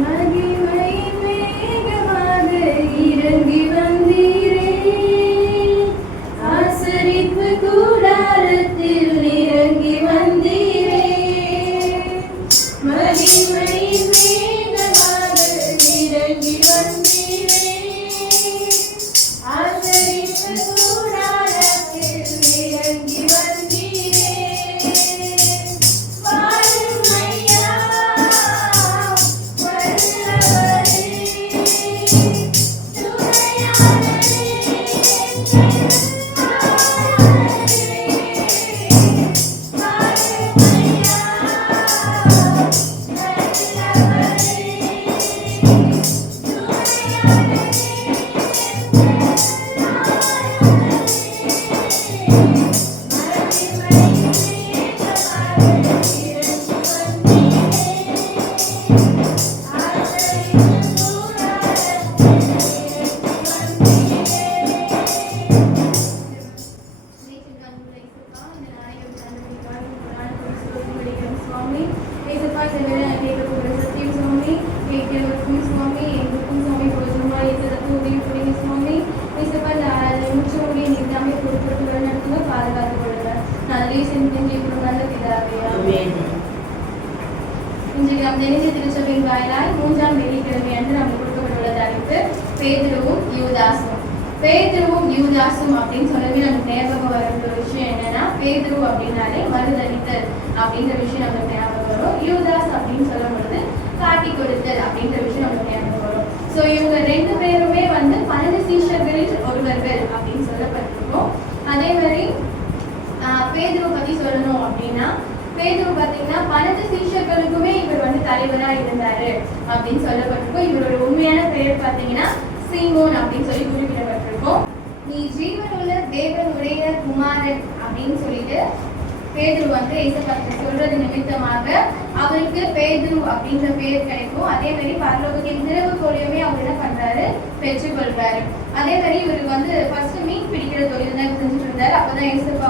மகிமை மேகமாக இறங்கி வந்தீரே, ஆசரிப்பு கூடாரத்தில் இறங்கி வந்தீரே. மகிமை மேகமாக இறங்கி வந்தீரே, ஆசரிப்பு கூடாரத்தில் இறங்கி வந்தீரே. வாரும் ஐயா வல்லவரே, துணையாளரே, வாரும் ஐயா இன்றைக்கு நாம் தினசரி திருச்சபையின் வாயிலாய் 3ஆம் வெள்ளிக்கிழமை அன்று நமக்கு கொடுக்கப்பட்டுள்ள தலைப்பு பேதுருவும் யூதாசும். பேதுருவும் யூதாசும் அப்படின்னு சொல்லவே நமக்கு ஞாபகம் வர ஒரு விஷயம் என்னன்னா, பேதுரு அப்படின்னாலே மறுதளித்தல் அப்படின்ற விஷயம் நமக்கு ஞாபகம் வரும். யூதாஸ் அப்படின்னு சொல்லும் பொழுது காட்டி கொடுத்தல் அப்படின்ற விஷயம் நமக்கு ஞாபகம் வரும். ஸோ இவங்க 2 பேருமே 12 சீஷர்களில் ஒருவர்கள் அப்படின்னு சொல்லப்பட்டிருக்கோம். அதே மாதிரி பேதுரு பத்தி சொல்லணும் அப்படின்னா, பேதுரு பார்த்தீங்கன்னா 12 சீஷர்களுக்குமே இவர் தலைவரா இருந்தாரு அப்படின்னு சொல்லப்பட்டிருக்கோம். இவரோட உண்மையான பெயர் பார்த்தீங்கன்னா சீமோன் அப்படின்னு சொல்லி குறிப்பிடப்பட்டிருக்கோம். நீ ஜீவனுள்ள தேவனுடைய குமாரன் அப்படின்னு சொல்லிட்டு பேதுரு இயேசுவை சொல்றது நிமித்தமாக அவருக்கு பேதுரு அப்படின்ற பெயர் கிடைக்கும். அதே மாதிரி பரலோகத்தின் திறவுகோலையுமே அவர் என்ன பண்றாரு, பெற்றுக்கொள்றாரு. அதே மாதிரி இவருக்கு ஃபர்ஸ்ட் மீன் பிடிக்கிற தொழில் தான் செஞ்சுட்டு இருந்தாரு. அப்பதான் இயேசுப்பா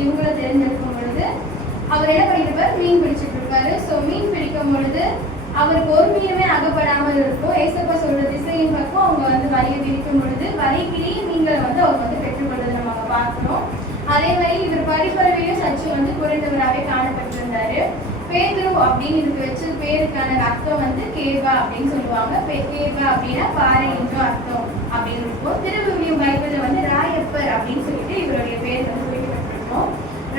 இவங்களை தேர்ந்தெடுக்கும் பொழுது அவர் என்ன பண்ணிருப்பாரு, மீன் பிடிச்சிட்டு இருப்பாரு. ஸோ மீன் பிடிக்கும் பொழுது அவருக்கு ஒரு மீனுமே அகப்படாமல் இருக்கும். ஏசப்பா சொல்ற திசையின் பக்கம் அவங்க வலையை விரிக்கும் பொழுது வலைக்கிளி மீன்களை அவர் பெற்றுக்கொள்வதை நம்ம பார்க்கணும். அதே மாதிரி இவர் படிப்பறவையும் சற்று குறைந்தவராகவே காணப்பட்டிருந்தாரு. பேதுரு அப்படின்னு இதுக்கு வச்ச பேருக்கான அர்த்தம் கேவா அப்படின்னு சொல்லுவாங்க. கேவா அப்படின்னா பாறை என்றும் அர்த்தம் அப்படின்னு இருக்கும். திருவிவிலியம் பைபிள்ல ராயப்பர் அப்படின்னு சொல்லிட்டு இவருடைய பேர் குறிப்பிடப்பட்டிருக்கும்.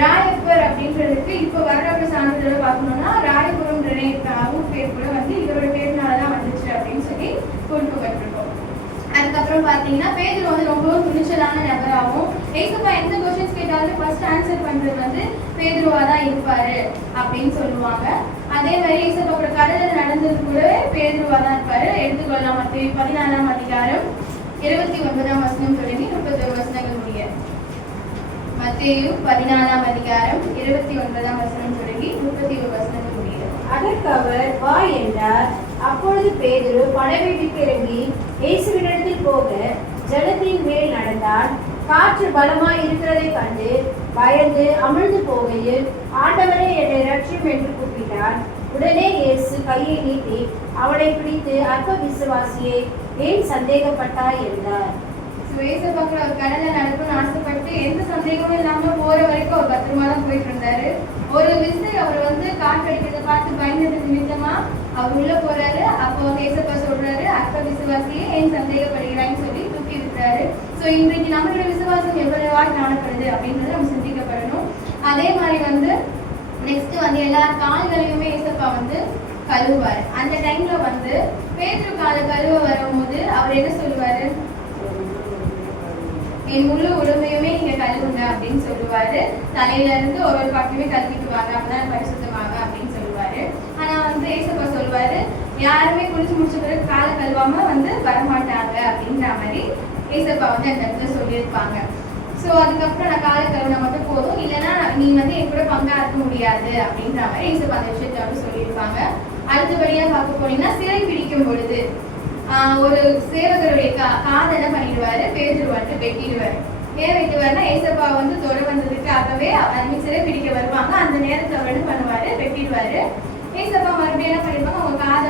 ராயப்பர் அப்படின்றதுக்கு இப்போ வரலாற்று சான்றிதழ பார்க்கணும்னா ராயபுரம் ஊர் பேர் கூட இவரோட பேருனாலதான் வந்துச்சு அப்படின்னு சொல்லி குறிப்பிடப்பட்டிருக்கோம். அதுக்கப்புறம் பாத்தீங்கன்னா பேதுரு ரொம்பவும் துணிச்சலான நபராகவும் ஏசப்பா எந்த கொஸ்டின்ஸ் கேட்டாலும் ஃபர்ஸ்ட் ஆன்சர் பண்றது பேதுருவா தான் இருப்பாரு அப்படின்னு சொல்லுவாங்க. அதே மாதிரி ஏசப்பாவோட கடலில் நடந்தது கூட பேதுருவா தான் இருப்பாரு. எடுத்துக்கொள்ளலாம். மத்திய 14ஆம் அதிகாரம் 29ஆம் வசனம் தொடங்கி 31 வசனங்கள் முடிய. மத்தேயு 14ஆம் அதிகாரம் 29ஆம் வசனம் தொடங்கி 31 வசனங்கள் முடிய. அதற்கு அவர் வா என்றார். அப்பொழுது பேதுரு படவை விட்டு இறங்கி இயேசுவினிடத்தில் போக ஜலத்தின் மேல் நடந்தான். காற்று பலமாய் இருக்கிறதை கண்டு பயந்து அமிழ்ந்து போகையில், ஆண்டவரே என்னை ரட்சியும் என்று கூப்பிட்டான். உடனே இயேசு கையை நீட்டி அவனை பிடித்து, அற்ப விசுவாசியே, ஏன் சந்தேகப்பட்டாய் என்றார். ஏசப்பாக்கள் அவர் கடல்ல நடக்கணும்னு ஆசைப்பட்டு எந்த சந்தேகமும் இல்லாம போற வரைக்கும் அவர் பத்திரமா தான் போயிட்டு இருந்தாரு. ஒரு விசை அவர் காற்றடிக்கிறத பார்த்து பயந்தது நிமித்தமா அவர் உள்ள போறாரு. அப்போ ஏசப்பா சொல்றாரு, அற்ப விசுவாசியே ஏன் சந்தேகப்படுகிறான்னு சொல்லி தூக்கி விட்டுறாரு. ஸோ இன்றைக்கு நம்மளோட விசுவாசம் எவ்வளவா காணப்படுது அப்படின்றத நம்ம சிந்திக்கப்படணும். அதே மாதிரி நெக்ஸ்ட் எல்லா கால்களையுமே ஏசப்பா கழுவுவாரு. அந்த டைம்ல பேதுரு காலை கழுவ வரும்போது அவர் என்ன சொல்லுவாரு, என் முழு உடம்பையுமே நீங்க கழுவுங்க அப்படின்னு சொல்லுவாரு. தலையில இருந்து ஒரு பக்கமே கழுவிக்குவாங்க, அப்பதான் பரிசுத்தமாங்க அப்படின்னு சொல்லுவாரு. ஆனா ஏசப்பா சொல்லுவாரு, யாருமே குளிச்சு முடிச்ச பிறகு காலை கழுவாம வரமாட்டாங்க அப்படின்ற மாதிரி ஏசப்பா அந்த இடத்துல சொல்லியிருப்பாங்க. ஸோ அதுக்கப்புறம் நான் காலை கழுவினா மட்டும் போதும், இல்லைன்னா நீ என் கூட பங்கா இருக்க முடியாது அப்படின்ற மாதிரி ஏசப்பா அந்த விஷயத்த சொல்லியிருப்பாங்க. அடுத்தபடியா பார்க்க போனீங்கன்னா, சிறை பிடிக்கும் பொழுது ஒரு சேவகருடைய காதை என்ன பண்ணிடுவாரு, பேதுரு வெட்டிடுவாரு. ஏன் வெட்டுவாருன்னா, ஏசப்பா தொட வந்ததுக்காகவே சிறை பிடிக்க வருவாங்க. அந்த நேரத்துல அவர் என்ன பண்ணுவாரு, வெட்டிடுவாரு. ஏசப்பா மறுபடியும் என்ன பண்ணிருப்பாங்க, அவங்க காதை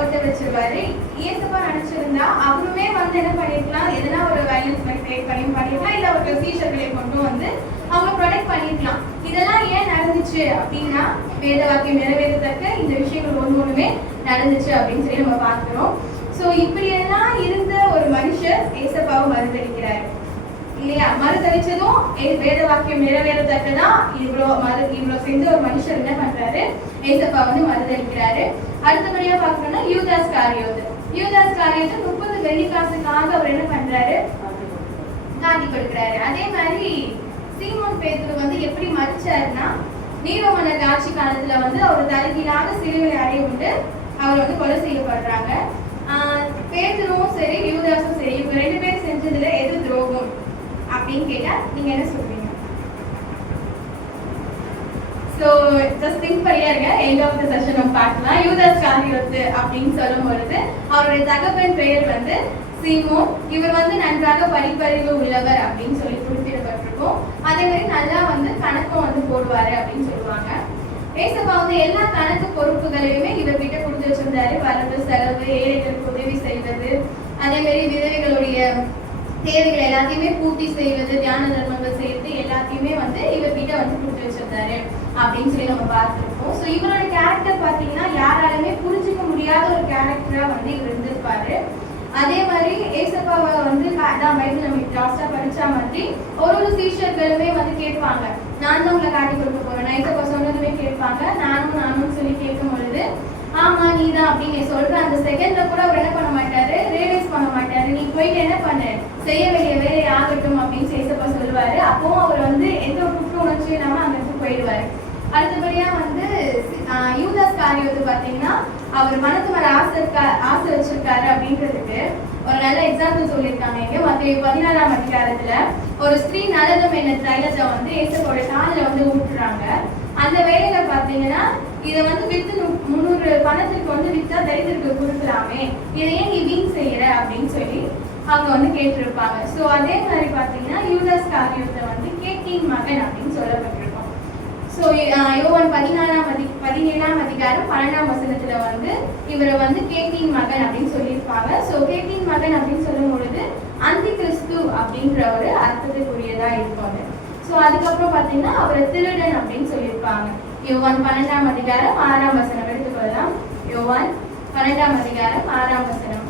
ஒட்ட வச்சிருவாங்க. போயிடுவாரு. இயேசுப்பா நினைச்சிருந்தா அவருமே வந்து என்ன பண்ணிருக்கலாம், எதனா ஒரு வயலன்ஸ் கிரியேட் பண்ணிருக்கலாம், இல்ல ஒரு சீஷர்களை கொண்டு வந்து அவங்க ப்ரொடெக்ட் பண்ணிருக்கலாம். இதெல்லாம் ஏன் நடந்துச்சு அப்படின்னா வேத வாக்கியம் நிறைவேறத்தக்க இந்த விஷயங்கள் ஒண்ணுமே நடந்துச்சு அப்படின்னு சொல்லி நம்ம பார்க்கிறோம். ஸோ இப்படியெல்லாம் இருந்த ஒரு மனுஷர் ஏசப்பாவை மறுதளிக்கிறாரு இல்லையா? மறுதளிச்சதும் வேத வாக்கியம் நிறைவேறத்தக்கதான் இவ்வளோ செஞ்ச ஒரு மனுஷர் என்ன பண்றாரு, ஏசப்பா வந்து மறுதளிக்கிறாரு. அடுத்தபடியா பார்க்கணும்னா யூதாஸ் காரியோத்து 30 வெள்ளிக்காசுக்காக அவர் என்ன பண்றாரு, காட்டி கொடுக்கிறாரு. அதே மாதிரி சீமோன் பேதுரு வந்து எப்படி மறிச்சாருன்னா, நீரோ மன்னர் ஆட்சி காலத்துல வந்து அவர் தலைகீழாக சிலுவை அறைய உண்டு அவர் வந்து கொலை செய்யப்படுறாங்க. பேதுருவும் சரி யூதாஸும் சரி இவங்க 2 பேரும் செஞ்சதுல எது துரோகம் அப்படின்னு கேட்டா நீங்க என்ன சொல்றீங்க? சோ ஜஸ்ட் திங்க் பண்ணியாருங்க. எண்ட் ஆஃப் தி செஷன் நம்ம பார்க்கலாம். யூதாஸ் காரியோத்து அப்படின்னு சொல்லும் பொழுது அவருடைய தகப்பன் பெயர் வந்து சீமோன். இவர் வந்து நன்றாக படிப்பறிவு உள்ளவர் அப்படின்னு சொல்லி குறிப்பிடப்பட்டிருக்கும். அதே மாதிரி நல்லா வந்து கணக்கும் வந்து போடுவாரு அப்படின்னு சொல்லுவாங்க. ஏசப்பா வந்து எல்லா கணக்கு பொறுப்புகளையுமே இவர்கிட்ட கொடுத்து வச்சிருந்தாரு. வரவு செலவு, ஏழைகளுக்கு உதவி செய்வது, அதே மாதிரி விதவைகளுடைய தேவைகள் எல்லாத்தையுமே பூர்த்தி செய்வது, தியான தர்மங்கள் செய்வது எல்லாத்தையுமே வந்து இவர்கிட்ட வந்து கொடுத்து வச்சிருந்தாரு அப்படின்னு சொல்லி நம்ம பார்த்துருக்கோம். ஸோ இவரோட கேரக்டர் பார்த்தீங்கன்னா யாராலுமே புரிஞ்சுக்க முடியாத ஒரு கேரக்டரா வந்து இவர் இருந்திருப்பாரு. அதே மாதிரி ஏசப்பாவை வந்து பைபிள் நம்ம லாஸ்டா படிச்சா மாதிரி ஒரு சீஷர்களுமே வந்து கேட்பாங்க, நான் தான் உங்களை காட்டி கொடுக்க போறேன், நான் ஏசப்பா சொன்னதுமே கேட்பாங்க. நானும் சொல்லி கேட்கும் பொழுது ஆமா நீதான் அப்படின்னு சொல்ற அந்த செகண்ட்ல கூட அவர் என்ன பண்ண மாட்டாரு, ரியலைஸ் பண்ண மாட்டாரு. நீ போயிட்டு என்ன பண்ணு, செய்ய வேண்டிய வேலை ஆகட்டும் அப்படின்னு ஏசப்பா சொல்லுவாரு. அப்பவும் அவர் வந்து எந்த ஒரு குற்ற உணர்ச்சியும் இல்லாம அங்க இருந்து போயிடுவாரு. அடுத்தபடியா வந்து யூதாஸ் காரியோத்து பாத்தீங்கன்னா அவர் மனத்து மேல ஆசை வச்சிருக்காரு அப்படின்றதுக்கு ஒரு நல்ல எக்ஸாம்பிள் சொல்லியிருக்காங்க. இங்க மத்திய 16ஆம் அதிகாரத்துல ஒரு ஸ்திரீ நலதம் என்ன தைலத்தை வந்து ஏசப்போட காலில் வந்து ஊட்டுறாங்க. அந்த வேலையில பாத்தீங்கன்னா இதை வந்து வித்து 300 பணத்துக்கு வந்து வித்தா தரித்திற்கு கொடுக்கலாமே, இதை ஏன் நீ வீண் செய்யற அப்படின்னு சொல்லி அவங்க வந்து கேட்டிருப்பாங்க. ஸோ அதே மாதிரி பாத்தீங்கன்னா யூதாஸ் காரியோத்தை வந்து கேட்டின் மகன் அப்படின்னு சொல்லப்பட்டிருக்கும். ஸோ யோவான் 17ஆம் அதிகாரம் 12ஆம் வசனத்துல வந்து இவரை வந்து கேட்டின் மகன் அப்படின்னு சொல்லியிருப்பாங்க. ஸோ கேட்டின் மகன் அப்படின்னு சொல்லும் பொழுது அந்தி கிறிஸ்து அப்படின்ற ஒரு அர்த்தத்துக்குரியதா இருக்கும். ஸோ அதுக்கப்புறம் பார்த்தீங்கன்னா அவரை திருடன் அப்படின்னு சொல்லியிருப்பாங்க. யோவான் 12ஆம் அதிகாரம் 6ஆம் வசனம் எடுத்துக்கொள்ளலாம். யோவான் 12ஆம் அதிகாரம் 6ஆம் வசனம்.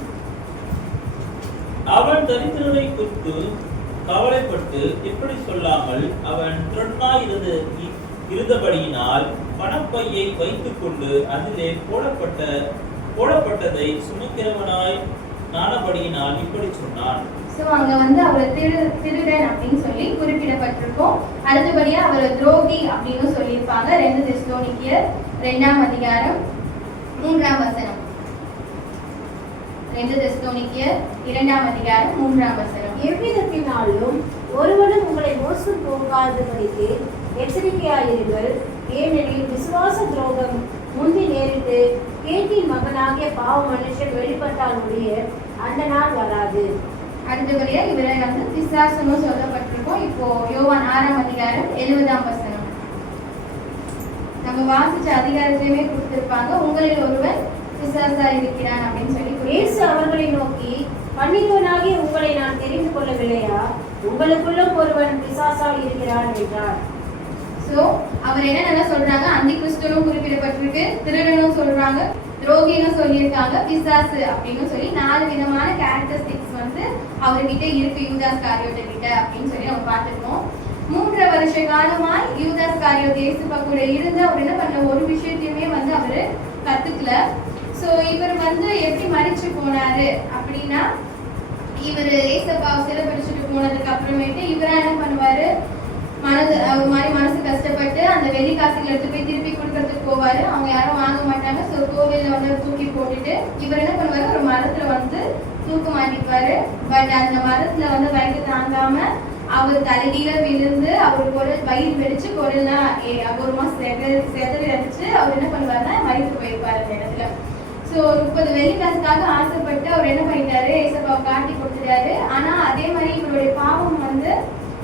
அவன் தரித்திரனை குறித்து கவலைப்பட்டு இப்படி சொல்லாமல் அவன் திருடனாய் இருந்தபடியினால் பணப்பையை வைத்துக் கொண்டு அதிலே போடப்பட்டதை சுமக்கிறவனாய் நானபடியினால் இப்படி சொன்னான். ஸோ அங்க வந்து அவர் திருடன் அப்படின்னு சொல்லி குறிப்பிடப்பட்டிருக்கும். அடுத்தபடியா அவர் துரோகி அப்படின்னு சொல்லியிருப்பாங்க. 2 தெசலோனிக்கேயர் 2ஆம் அதிகாரம் 3ஆம் வசனம். 2 தெசலோனிக்கேயர் 2ஆம் அதிகாரம் 3ஆம் வசனம். எவ்விதத்தினாலும் ஒருவனும் உங்களை மோசம் போகாதபடிக்கு எச்சரிக்கையாயிருங்கள். ஏனெனில் விசுவாச துரோகம் முந்தி நேரிட்டு கேட்டின் மகனாகிய பாவ மனுஷன் வெளிப்பட்டால் ஒழிய அந்த நாள் வராது. அடுத்தபடியா இவரை வந்து பிசாசுன்னு சொல்லப்பட்டிருக்கோம். இப்போ யோவான் 6ஆம் அதிகாரம் 70ஆம் வசனம். நம்ம வாசிச்ச அதிகாரத்திலுமே கொடுத்திருப்பாங்க, உங்களில் ஒருவன் பிசாசா இருக்கிறான் அப்படின்னு சொல்லி. இயேசு அவர்களை நோக்கி, பன்னிருவனாகிய உங்களை நான் தெரிந்து கொள்ளவில்லையா? உங்களுக்குள்ளும் ஒருவன் பிசாசா இருக்கிறான் என்றார். சோ அவர் என்ன சொல்றாங்க, அந்தி கிறிஸ்துவும் குறிப்பிடப்பட்டிருக்கு, திருடனும் சொல்றாங்க, துரோகின்னு சொல்லியிருக்காங்க, பிசாசு அப்படின்னு சொல்லி 4 விதமான கேரக்டரிஸ்டிக்ஸ் வந்து அவர்கிட்ட இருக்கு யூதாஸ் காரியோத்து கிட்ட அப்படின்னு சொல்லி நம்ம பார்த்துருக்கோம். 3 வருஷ காலமாய் யூதாஸ் காரியோத்து இயேசுப்பா கூட இருந்து அவர் என்ன பண்ண ஒரு விஷயத்தையுமே வந்து அவரு கத்துக்கல. சோ இவர் வந்து எப்படி மறிச்சு போனாரு அப்படின்னா, இவர் ஏசப்பாவை சிறைப்பிடிச்சிட்டு போனதுக்கு அப்புறமேட்டு இவரா என்ன பண்ணுவாரு, மனசு கஷ்டப்பட்டு அந்த வெள்ளி காசுகளை எடுத்து போய் திருப்பி கொடுக்கறதுக்கு போவாரு. அவங்க யாரும் வாங்க மாட்டாங்க. ஸோ கோவிலில் வந்து தூக்கி போட்டுட்டு இவர் என்ன பண்ணுவாரு, ஒரு மரத்துல வந்து தூக்கு மாட்டிக்குவாரு. பட் அந்த மரத்துல வந்து வயிறு தாங்காம அவர் தலைகீழ விழுந்து அவர் குரல் வயிறு வெடிச்சு குரல்லாம் அபூர்வமா செதறி அடிச்சு அவர் என்ன பண்ணுவாருன்னா மறித்து போயிருப்பாரு அந்த இடத்துல. ஸோ 30 வெள்ளிக்காசுக்காக ஆசைப்பட்டு அவர் என்ன பண்ணிட்டாரு, ஏசப்பாவை காட்டி கொடுத்துட்டாரு. ஆனா அதே மாதிரி இவருடைய பாவம் வந்து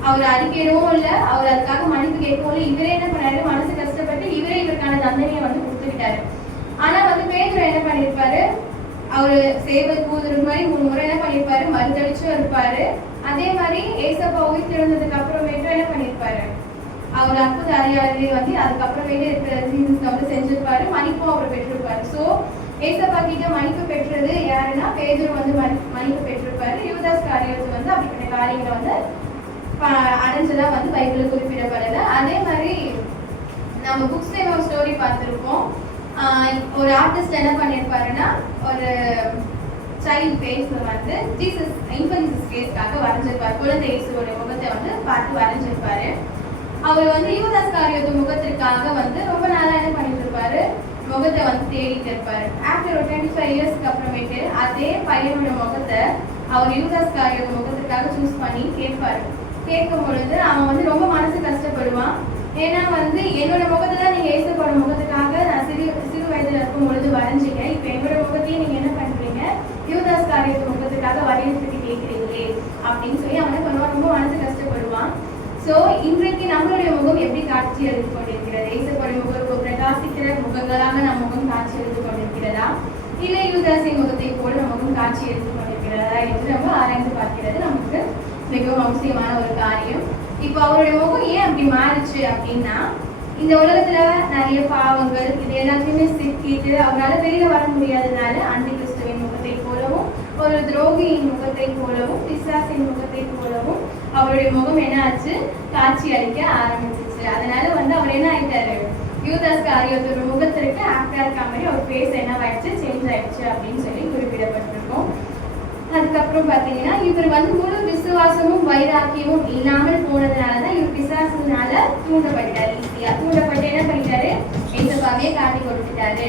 அவர் அறிக்கையிடவும் இல்லை, அவர் அதுக்காக மன்னிப்பு கேட்கவும் இல்லை. இவரே என்ன பண்ணாரு, மனசு கஷ்டப்பட்டு இவரே இவருக்கான தண்டனையை வந்து கொடுத்துக்கிட்டாரு. ஆனா வந்து பேதுரு என்ன பண்ணியிருப்பாரு, அவர் சேவல் கூதுற மாதிரி 3 முறை என்ன பண்ணியிருப்பாரு, மறுதளிச்சும் இருப்பாரு. அதே மாதிரி ஏசப்பா உயிர்த்தெழுந்ததுக்கு அப்புறமேட்டும் என்ன பண்ணியிருப்பாரு, அவர் அற்புத அடையாளங்களே வந்து அதுக்கப்புறமேட்டு இருக்கிற ஜீசஸ்க்கு வந்து செஞ்சிருப்பாரு, மன்னிப்பும் அவர் பெற்றிருப்பாரு. ஸோ ஏசப்பா கிட்ட மன்னிப்பு பெற்றது யாருன்னா பேதுரு வந்து மன்னிப்பு பெற்றிருப்பாரு. யூதாஸ் காரியத்து வந்து அப்படிப்பட்ட காரியங்களை வந்து அடைஞ்சதா வந்து பைபிளில் குறிப்பிடப்படலை. அதே மாதிரி நம்ம புக்ஸ் நேம் ஒரு ஸ்டோரி பார்த்துருப்போம். ஒரு ஆர்டிஸ்ட் என்ன பண்ணியிருப்பாருன்னா ஒரு சைல்ட் ஃபேஸ் வந்து ஜீசஸ் இன்ஃபன்ட் ஜீசஸ் ஃபேஸ்க்காக வரைஞ்சிருப்பார். குழந்தை இயேசுவோட முகத்தை வந்து பார்த்து வரைஞ்சிருப்பாரு. அவர் வந்து யூதாஸ் காரியத்து முகத்திற்காக வந்து ரொம்ப நாளா என்ன பண்ணிட்டு இருப்பாரு, முகத்தை வந்து தேடிட்டு இருப்பாரு. ஆஃப்டர் ஒரு 25 இயர்ஸ்க்கு அப்புறமேட்டு அதே பையனோட முகத்தை அவர் யூதாஸ் காரியத்து முகத்திற்காக சூஸ் பண்ணி கேட்பாரு. கேட்கும் பொழுது அவன் வந்து ரொம்ப மனசு கஷ்டப்படுவான். ஏன்னா வந்து என்னோட முகத்தை தான் நீங்க ஏசப்போட முகத்துக்காக நான் சிறு வயதுல இருக்கும் பொழுது வரைஞ்சிங்க, இப்ப என்னோட முகத்தையும் நீங்க என்ன பண்றீங்க, யூதாஸ் காரியத்து முகத்துக்காக வரையறதுக்கு கேட்கிறீங்களே அப்படின்னு சொல்லி அவனை பண்ணுவான். ரொம்ப மனசு கஷ்டப்படுவான். ஸோ இன்றைக்கு நம்மளுடைய முகம் எப்படி காட்சி எழுதி கொண்டிருக்கிறது? ஏசப்போட முகம் பிரகாசிக்கிற முகங்களாக நம் முகம் காட்சி எழுதி கொண்டிருக்கிறதா, இல்லை யூதாஸின் முகத்தை போல நம் முகம் காட்சி எழுதி கொண்டிருக்கிறதா என்று நம்ம ஆராய்ந்து பார்க்கிறது நமக்கு மிகவும் அவசியமான ஒரு காரியம். இப்போ அவருடைய முகம் ஏன் அப்படி மாறிச்சு அப்படின்னா, இந்த உலகத்துல நிறைய பாவங்கள் இது எல்லாத்தையுமே சிக்கிட்டு அவரால் வெளியில வர முடியாததுனால அந்தி கிறிஸ்துவின் முகத்தை போலவும் ஒரு துரோகியின் முகத்தை போலவும் பிசாசின் முகத்தை போலவும் அவருடைய முகம் என்ன ஆச்சு, காட்சி அளிக்க ஆரம்பிச்சிச்சு. அதனால வந்து அவர் என்ன ஆயிட்டாரு, யூதாஸ் காரியத்தோட முகத்திற்கு ஆக்டா இருக்க மாதிரி அவர் பேஸ் என்ன ஆயிடுச்சு, சேஞ்ச் ஆயிடுச்சு அப்படின்னு சொல்லி குறிப்பிடப்பட்டிருக்கோம். அதுக்கப்புறம் பார்த்தீங்கன்னா இவர் வந்து முழு விசுவாசமும் வைராக்கியமும் இல்லாமல் போனதுனாலதான் இவர் பிசாசினால தூண்டப்பட்டார். ஈஸியா தூண்டப்பட்டு என்ன பண்ணிட்டாரு, ஏசப்பாவே காட்டி கொடுத்துட்டாரு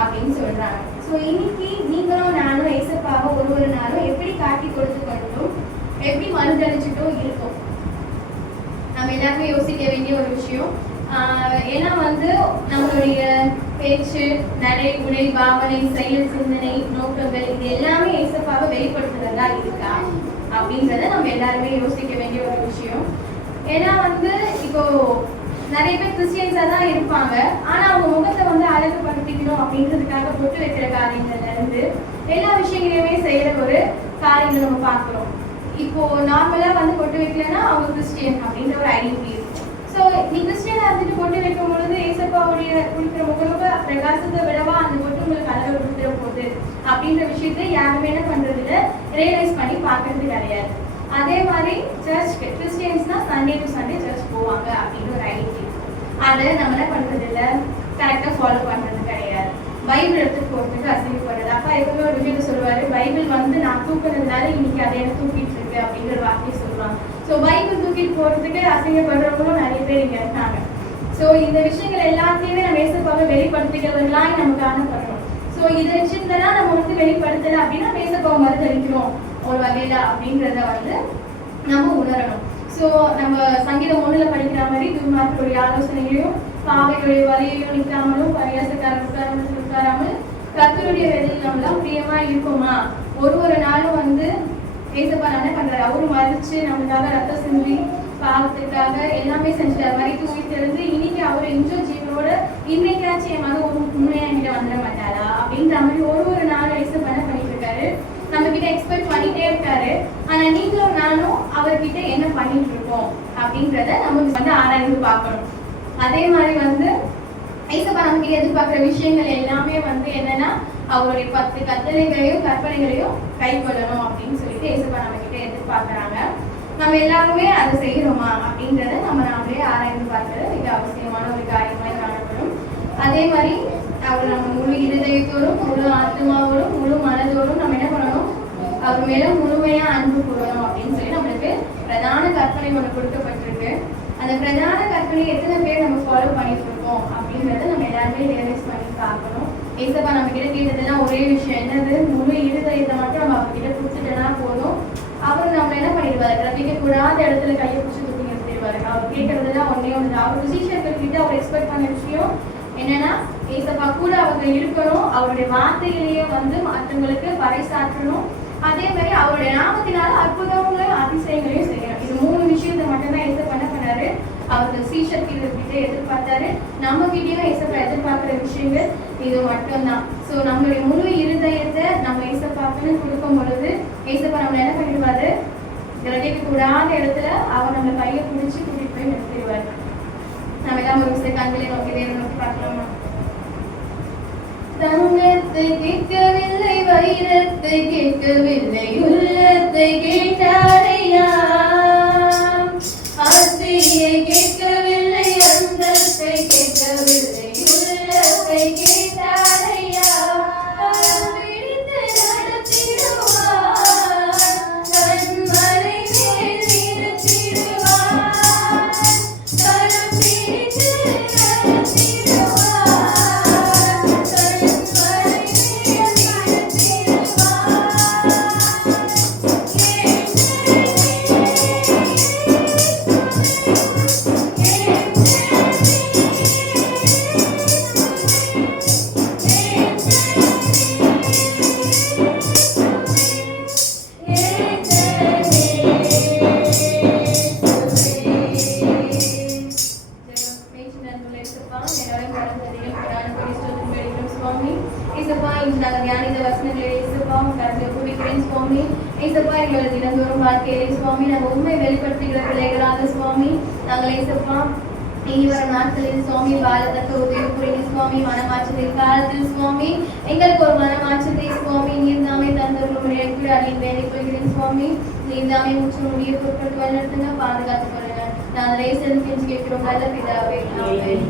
அப்படின்னு சொல்றாங்க. ஸோ இன்னைக்கு நீங்களும் நானும் ஏசப்பாவை ஒரு நாளும் எப்படி காட்டி கொடுத்து கொண்டும் எப்படி மறுதளிச்சுட்டும் இருக்கும் நம்ம எல்லாருமே யோசிக்க வேண்டிய ஒரு விஷயம். ஏன்னா வந்து நம்மளுடைய பேச்சு, நடை, உடை, பாவனை, செயல், சிந்தனை, நோக்கங்கள் இது எல்லாமே ஏசப்பாவை வெளிப்படுத்துறதா இருக்கா அப்படின்றத நம்ம எல்லாருமே யோசிக்க வேண்டிய ஒரு விஷயம். ஏன்னா வந்து இப்போ நிறைய பேர் கிறிஸ்டியன்ஸா தான் இருப்பாங்க, ஆனா அவங்க முகத்தை வந்து அழகுபடுத்திக்கணும் அப்படின்றதுக்காக பொட்டு வைக்கிற காரியங்கள்ல இருந்து எல்லா விஷயங்களையுமே செய்யற ஒரு காரியங்கள் நம்ம பார்க்கிறோம். இப்போ நார்மலா வந்து பொட்டு வைக்கலன்னா அவங்க கிறிஸ்டியன் அப்படின்ற ஒரு ஐடென்டிட்டி. ஸோ நீ கிறிஸ்டியனா இருந்துட்டு பொட்டு வைக்கும் பொழுது ஏசப்பாவுடைய குளிக்கிற முகமுக பிரகாசத்தை விடவா அந்த பொட்டு உங்களுக்கு அழகு கொடுத்துட போகுது அப்படின்ற விஷயத்தை யாருமே என்ன பண்றது இல்லை, ரியலைஸ் பண்ணி பார்க்கறது கிடையாது. அதே மாதிரி சர்ச் கிறிஸ்டியன்ஸ்னா சண்டே டு சண்டே சர்ச் போவாங்க அப்படின்னு ஒரு ஐடென்டிட்டி, அதை நம்ம என்ன பண்றது இல்லை, கரெக்டாக ஃபாலோ பண்றது கிடையாது. பைபிள் எடுத்துட்டு போகிறதுக்கு அசிங்கப்படுறது. அப்பா எப்பவுமே ஒரு விஷயத்த சொல்லுவாரு, பைபிள் வந்து நான் தூக்குனதுனால இன்னைக்கு அதை எனக்கு தூக்கிட்டு இருக்கு அப்படின்ற ஒரு வார்த்தையை சொல்லுவாங்க. ஸோ பைபிள் தூக்கிட்டு போகிறதுக்கு அசிங்கப்படுறவங்களும் நிறைய பேர் இங்கே இருக்காங்க. ஸோ இந்த விஷயங்கள் எல்லாத்தையுமே நம்ம ஏசப்பாவை வெளிப்படுத்திக்கிறவர்களாக நம்ம காணப்படுறோம். ஸோ இதை விஷயத்தெல்லாம் நம்ம வந்து வெளிப்படுத்தலை அப்படின்னா ஏசப்பாவை மறுதளிக்கிறோம் ஒரு வகையில அப்படின்றத வந்து நம்ம உணரணும். ஸோ நம்ம சங்கீதம் 1ல படிக்கிற மாதிரி துன்மார்களுடைய ஆலோசனைகளையும் பாவைகளுடைய வழியையும் நிற்காமலும் பரியாசக்காரர்கள் உட்காராமல் கர்த்தருடைய வேலையில் நம்மளாம் பிரியமா இருக்குமா, ஒரு நாளும் வந்து ஏசப்பா என்ன பண்றாரு, அவரு மறிச்சு நம்மளுக்காக ரத்தம் செஞ்சு பாவத்துக்காக எல்லாமே செஞ்சுட்டாரு. மறித்து உயிர் தெரிஞ்சு இன்னைக்கு அவர் இன்றும் ஜீவனோட இன்னைக்காச்சும் என் மகன் உண்மையா என்கிட்ட வந்துட மாட்டாரா அப்படின்ற மாதிரி ஒரு நாளும் ஏசப்பா என்ன பண்ணிட்டு இருக்காரு, நம்ம கிட்ட எக்ஸ்பெக்ட் பண்ணிட்டே இருக்காரு. ஆனா நீங்களும் நானும் அவர்கிட்ட என்ன பண்ணிட்டு இருக்கோம் அப்படின்றத நம்ம வந்து ஆராய்ந்து பார்க்கணும். அதே மாதிரி வந்து ஏசப்பா நம்ம கிட்ட எதிர்பார்க்கிற விஷயங்கள் எல்லாமே வந்து என்னன்னா அவருடைய 10 கட்டளைகளையும் கற்பனைகளையும் கை கொள்ளணும் அப்படின்னு சொல்லிட்டு ஏசப்பா நம்ம கிட்ட எதிர்பார்க்கறாங்க. நம்ம எல்லாருமே அதை செய்யறோமா அப்படின்றத நாமளே ஆராய்ந்து பார்க்கிறது மிக அவசியமான ஒரு காரியமாய் காணப்படும். அதே மாதிரி அவர் நம்ம முழு இருதயத்தோடும் முழு ஆத்மாவோடும் முழு மனதோடும் நம்ம என்ன பண்ணணும், அவர் மேல முழுமையா அன்பு கூறணும் அப்படின்னு சொல்லி நம்மளுக்கு பிரதான கற்பனை ஒன்று கொடுக்கப்பட்டிருக்கு. அந்த பிரதான கற்பனை எத்தனை பேர் நம்ம ஃபாலோ பண்ணிட்டு இருக்கோம் அப்படின்றத நம்ம எல்லாருமே ரியலைஸ் பண்ணி பார்க்கணும். ஏசப்பா நம்ம கிட்ட கேட்டதெல்லாம் ஒரே விஷயம், என்னது, முழு இருதயத்தை மட்டும் நம்ம அவர் கிட்ட கொடுத்துட்டோம்னா போதும், அவர் நம்ம என்ன பண்ணிடுவாரு, ரபிக்க கூடாத இடத்துல கையை பிடிச்சி தூக்கி நிறுத்திடுவாரு. அவர் கேட்கறதுலாம் ஒன்னே ஒன்று. அவர் சீஷர்கள் கிட்ட அவர் எக்ஸ்பெக்ட் பண்ண விஷயம் என்னன்னா ஏசப்பா கூட அவங்க இருக்கணும், அவருடைய வார்த்தைகளையே வந்து மற்றவங்களுக்கு பறைசாற்றணும், அதே மாதிரி அவருடைய நாமத்தினால அற்புதங்களையும் அதிசயங்களையும் செய்யணும். இது 3 விஷயத்தை மட்டும்தான் ஏசப்பா என்ன பண்ணாரு, அவர்கள் சீஷர்கள் கிட்ட எதிர்பார்த்தாரு. நம்ம கிட்டயும் ஏசப்பா எதிர்பார்க்கிற விஷயங்கள் இது மட்டும்தான். ஸோ நம்மளுடைய முழு இருதயத்தை நம்ம வசனம் கொடுக்கும் பொழுது ஏசப்பா நம்மளை என்ன பண்ணிடுவாரு, கிரகிக்க கூடாத இடத்துல அவர் நம்ம கையை பிடிச்சி கூட்டிட்டு போய் நிறுத்திடுவார். நம்ம எல்லாம் ஒரு சில கண்களை நோக்கி தேவனை நோக்கி பார்க்கலாமா? தங்கத்தை கேட்கவில்லை, வைரத்தை கேட்கவில்லை, உள்ளத்தை கேட்டாரையா. ஆசையை கேட்கவில்லை, அந்தத்தை கேட்கவில்லை, உள்ளத்தை கேட்டாரையா. தினந்தோறும் வாழ்க்கையிலே சுவாமி நாங்கள் உண்மை வெளிப்படுத்துகிற பிள்ளைகளாக சுவாமி நாங்கள் ஏசப்பா இனி வரும் நாட்களில் சுவாமி வாழத்தக்க உதவி புரியுங்க சுவாமி. மனமாற்றத்தின் காலத்தில் சுவாமி எங்களுக்கு ஒரு மனமாற்றத்தை சுவாமி நீர் தாமே தந்தவர்களுடைய அடியின் வேலை கொள்கிறேன் சுவாமி. நீர் தாமே முற்று முடிய பொருட்படுத்தி வழிநடத்துங்க, பாதுகாத்துக் கொள்ளுங்க. நாங்கள் கேட்கிறோம் நல்ல பிதாவே. ஆமென்.